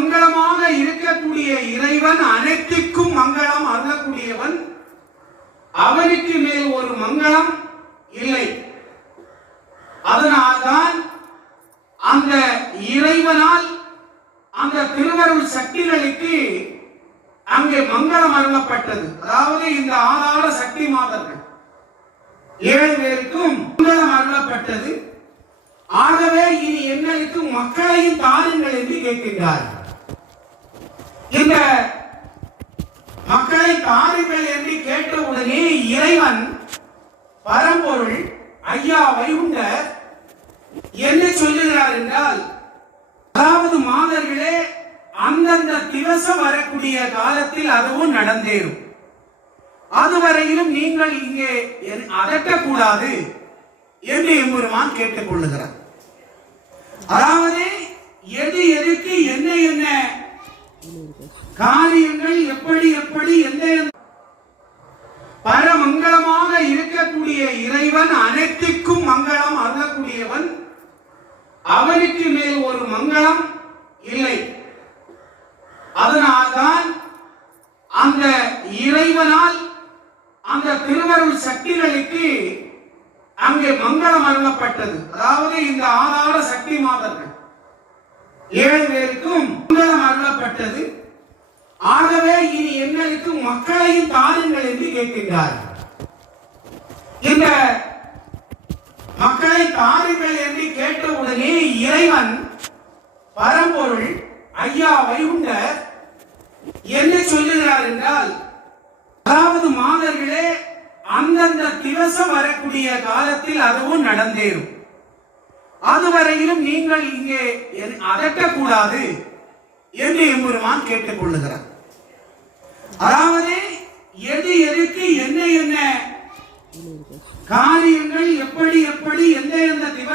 மங்களமாக இருக்கக்கூடிய இறைவன் அனைத்திற்கும் மங்களம் அருளக்கூடியவன். அவனுக்கு மேல் ஒரு மங்களம் இல்லை. அதனால்தான் அந்த இறைவனால் அந்த திருவருள் சக்திகளுக்கு அங்கே மங்களம் அருளப்பட்டது. அதாவது இந்த ஆதார சக்தி மாதர்கள் 7 பேருக்கும் மங்களம் அருளப்பட்டது. ஆகவே இனி எங்களுக்கு மக்களையும் தாருங்கள் என்று கேட்கின்றார். இந்த மக்களை தாருங்கள் என்று கேட்டவுடனே இறைவன் பரம்பொருள் ஐயா வைகுண்டர் என்ன சொல்லுகிறார் என்றால், அதாவது மாதர்களே, அந்தந்த திவசம் வரக்கூடிய காலத்தில் அதுவும் நடந்தேறும். அதுவரையிலும் நீங்கள் இங்கே அதட்டக்கூடாது என்று எம்பெருமான் கேட்டுக் கொள்ளுகிறார். அதாவது எது எதுக்கு என்ன என்ன காரியங்கள் எப்படி எப்படி எந்த பரமங்கலமாக இருக்கக்கூடிய இறைவன் அனைத்திற்கும் மங்களம் அருளக்கூடியவன். அவனுக்கு மேல் ஒரு மங்களம் இல்லை. அதனால்தான் அந்த இறைவனால் அந்த திருவருள் சக்திகளுக்கு அங்கே மங்களம் அருளப்பட்டது. அதாவது இந்த ஆதார சக்தி மாதர்கள் 7 பேருக்கும் மங்களம் அருளப்பட்டது. ஆகவே இனி எங்களுக்கு மக்களையும் தாருங்கள் என்று கேட்கின்றார். இந்த மக்களை தாருங்கள் என்று கேட்டவுடனே இறைவன் பரம்பொருள் ஐயா வைகுண்டர் என்ன சொல்லுகிறார் என்றால், அதாவது மாதர்களே, அந்தந்த திவசம் வரக்கூடிய காலத்தில் அதுவும் நடந்தேறும். அதுவரையிலும் நீங்கள் இங்கே அதட்டக்கூடாது என்று எம்பெருமான் கேட்டுக் கொள்ளுகிறார். அதாவது எது எதுக்கு என்ன என்ன காரியங்கள் எப்படி எப்படி எந்த எந்த திவசம்